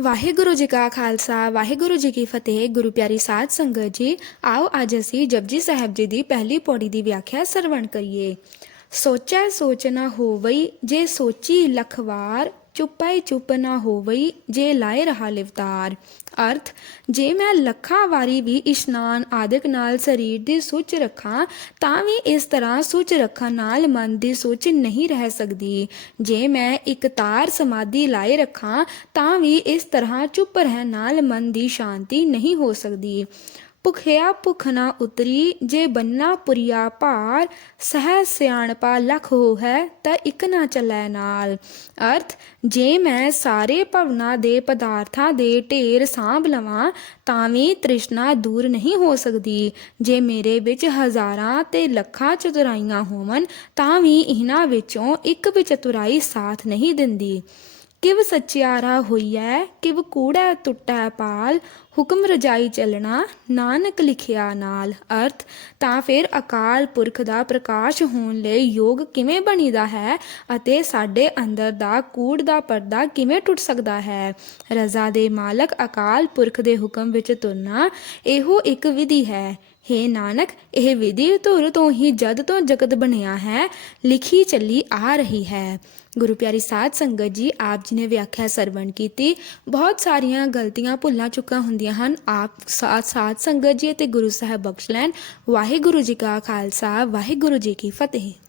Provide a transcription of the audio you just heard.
ਵਾਹਿਗੁਰੂ ਜੀ ਕਾ ਖਾਲਸਾ, ਵਾਹਿਗੁਰੂ ਜੀ ਕੀ ਫਤਿਹ। ਗੁਰੂ ਪਿਆਰੀ ਸਾਧ ਸੰਗਤ ਜੀ, ਆਓ ਅੱਜ ਅਸੀਂ ਜਪਜੀ ਸਾਹਿਬ ਜੀ ਦੀ ਪਹਿਲੀ ਪੌੜੀ ਦੀ ਵਿਆਖਿਆ ਸਰਵਣ ਕਰੀਏ। ਸੋਚੈ ਸੋਚ ਨਾ ਹੋਵਈ, ਜੇ ਸੋਚੀ ਲਖਵਾਰ ਚੁੱਪੈ ਚੁੱਪ ਨਾ ਹੋਵਈ ਜੇ ਲਾਏ ਰਹਾ ਲਿਵਤਾਰ। ਅਰਥ, ਜੇ ਮੈਂ ਲੱਖਾਂ ਵਾਰੀ ਵੀ ਇਸ਼ਨਾਨ ਆਦਿਕ ਨਾਲ ਸਰੀਰ ਦੀ ਸੁੱਚ ਰੱਖਾਂ, ਤਾਂ ਵੀ ਇਸ ਤਰ੍ਹਾਂ ਸੁੱਚ ਰੱਖਣ ਨਾਲ ਮਨ ਦੀ ਸੁੱਚ ਨਹੀਂ ਰਹਿ ਸਕਦੀ। ਜੇ ਮੈਂ ਇੱਕ ਤਾਰ ਸਮਾਧੀ ਲਾਏ ਰੱਖਾਂ, ਤਾਂ ਵੀ ਇਸ ਤਰ੍ਹਾਂ ਚੁੱਪ ਰਹਿਣ ਨਾਲ ਮਨ ਦੀ ਸ਼ਾਂਤੀ ਨਹੀਂ ਹੋ ਸਕਦੀ। ਭੁਖਿਆ ਭੁਖ ਨਾ ਉਤਰੀ, ਜੇ ਬੰਨਾ ਪੁਰੀਆ ਭਾਰ, ਸਹਿ ਸਿਆਣਪਾ ਲਖ ਹੋ ਹੈ ਤਾਂ ਇੱਕ ਨਾ ਚੱਲੈ ਨਾਲ। ਅਰਥ, ਜੇ ਮੈਂ ਸਾਰੇ ਭਵਨਾ ਦੇ ਪਦਾਰਥਾਂ ਦੇ ਢੇਰ ਸਾਂਭ ਲਵਾਂ ਤਾਂ ਵੀ ਤ੍ਰਿਸ਼ਨਾ ਦੂਰ ਨਹੀਂ ਹੋ ਸਕਦੀ। ਜੇ ਮੇਰੇ ਵਿੱਚ ਹਜ਼ਾਰਾਂ ਤੇ ਲੱਖਾਂ ਚਤੁਰਾਈਆਂ ਹੋਵਨ ਤਾਂ ਵੀ ਇਹਨਾਂ ਵਿੱਚੋਂ ਇੱਕ ਵੀ ਚਤੁਰਾਈ ਸਾਥ ਨਹੀਂ ਦਿੰਦੀ। ਕਿਵ ਸਚਿਆਰਾ ਹੋਈਐ, ਕਿਵ ਕੂੜਾ ਟੁੱਟੈ ਪਾਲ ਹੁਕਮ ਰਜਾਈ ਚੱਲਣਾ, ਨਾਨਕ ਲਿਖਿਆ ਨਾਲ ਅਰਥ, ਤਾਂ ਫਿਰ ਅਕਾਲ ਪੁਰਖ ਦਾ ਪ੍ਰਕਾਸ਼ ਹੋਣ ਲਈ ਯੋਗ ਕਿਵੇਂ ਬਣੀਦਾ ਹੈ ਅਤੇ ਸਾਡੇ ਅੰਦਰ ਦਾ ਕੂੜ ਦਾ ਪਰਦਾ ਕਿਵੇਂ ਟੁੱਟ ਸਕਦਾ ਹੈ? ਰਜ਼ਾ ਦੇ ਮਾਲਕ ਅਕਾਲ ਪੁਰਖ ਦੇ ਹੁਕਮ ਵਿੱਚ ਤੁਰਨਾ ਇਹੋ ਇੱਕ ਵਿਧੀ ਹੈ। ਹੇ ਨਾਨਕ, ਇਹ ਵਿਧੀ ਧੁਰ ਤੋਂ ਹੀ ਜਦ ਤੋਂ ਜਗਤ ਬਣਿਆ ਹੈ, ਲਿਖੀ ਚੱਲੀ ਆ ਰਹੀ ਹੈ। ਗੁਰੂ ਪਿਆਰੀ ਸਾਧ ਸੰਗਤ ਜੀ, ਆਪ ਜੀ ਨੇ ਵਿਆਖਿਆ ਸਰਵਣ ਕੀਤੀ। ਬਹੁਤ ਸਾਰੀਆਂ ਗਲਤੀਆਂ ਭੁੱਲਾਂ ਚੁੱਕਾ ਹੁੰਦੀਆਂ ਹਨ। ਆਪ ਸਾਥ ਸਾਧ ਸੰਗਤ ਜੀ ਅਤੇ ਗੁਰੂ ਸਾਹਿਬ ਬਖਸ਼ ਲੈਣ। ਵਾਹਿਗੁਰੂ ਜੀ ਕਾ ਖਾਲਸਾ, ਵਾਹਿਗੁਰੂ ਜੀ ਕੀ ਫਤਿਹ।